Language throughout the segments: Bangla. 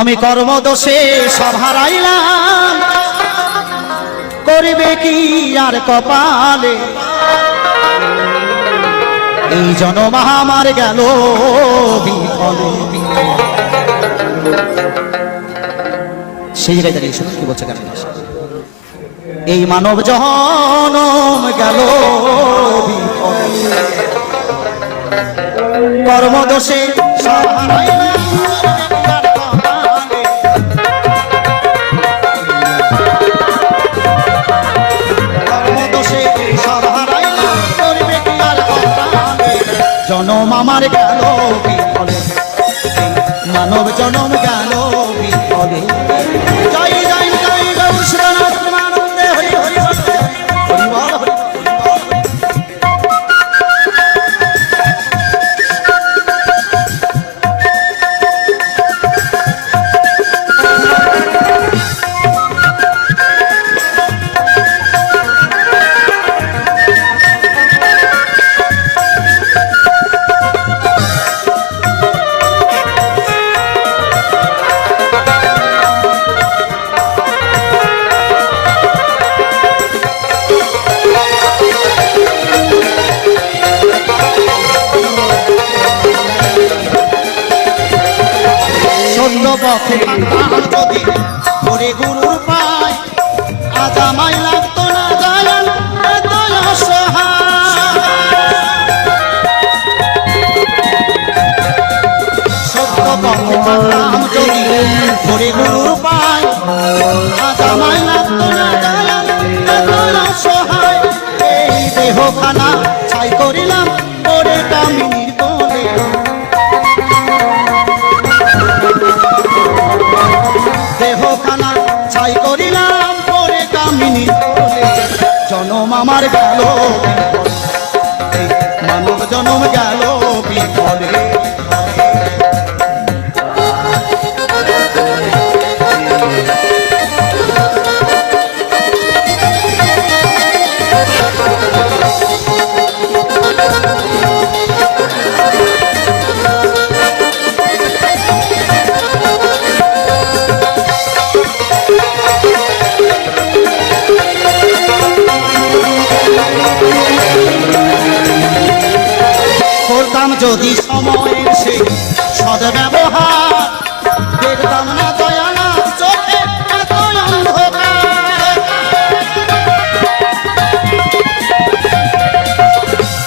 আমি কর্মদোষে সব হারাইলাম, করবে কি আর কপালে, এই জনম আমার গেল বিফলে। সেই জায়গায় দাঁড়িয়ে শুনুন কি বলছে গানের ভাষা। এই মানব জনম গেল বিফলে, কর্মদোষে সব হারাইলাম, জনম আমার গেল বিফলে, মানব জনম গেল বিফলে। জয় জয় জয় গৌর শিবনাথ প্রেমানন্দে হরি হরি বল, হরি বল, হরি বল। পথে যদি করে গুরুর পায়, আজ আমায় লাগতো না দয়াল এত সত্য পথে পাতাম যদি করে গুরুর পায়, আজ আমায় লাগতো না দয়াল এত অসহায়। এই দেহখানা ছাই করিলাম পরে কামিনীর কোলে, দেহখানা ছাই করিলাম পরে কামিনীর কোলে। জনম আমার গেল বিফলে, মানব জনম গেল বিফলে। করতাম যদি সময়ের সেই সদ্ব্যবহার, দেখতাম না দয়ালা চোখে এত অন্ধকার।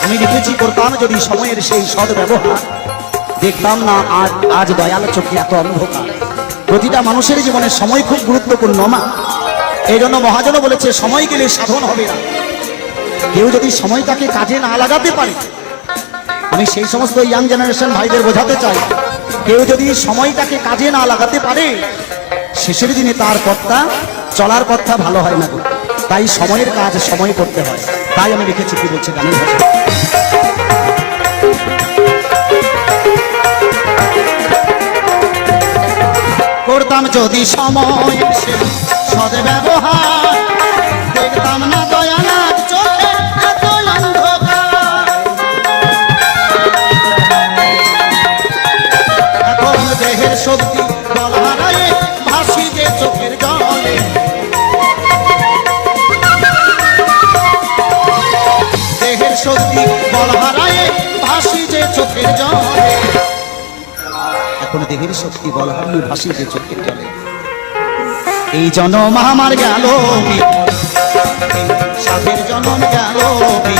আমি লিখেছি করতাম যদি সময়ের সেই সদ্ব্যবহার, দেখতাম না আজ দয়াল চোখে এত অন্ধকার। প্রতিটা মানুষের জীবনে সময় খুব গুরুত্বপূর্ণ মা, এই জন্য মহাজন বলেছে সময় গেলে সাধন হবে না। কেউ যদি সময়টাকে কাজে না লাগাতে পারে, আমি সেই সমস্ত ইয়াং জেনারেশন ভাইদের বোঝাতে চাই, কেউ যদি সময়টাকে কাজে না লাগাতে পারে, শেষের দিনে তার পথটা চলার পথটা ভালো হয় না। তাই সময়ের কাজ সময় করতে হয়। তাই আমি লিখেছি কি বলছে গানের ভাষা। করতাম যদি সময়ের সেই সদ্ব্যবহার, দেখতাম না দয়ালা চোখে এত অন্ধকার। এখন দেহের শক্তি বল হারায়ে ভাসি যে চোখের জলে, দেহের শক্তি বল হারায়ে ভাসি যে চোখের জলে। এখন দেহের শক্তি বল হারিয়ে ভাসি যে চোখের জলে। এই জনম আমার গেল বিফলে, সাধের জনম গেল বিফলে।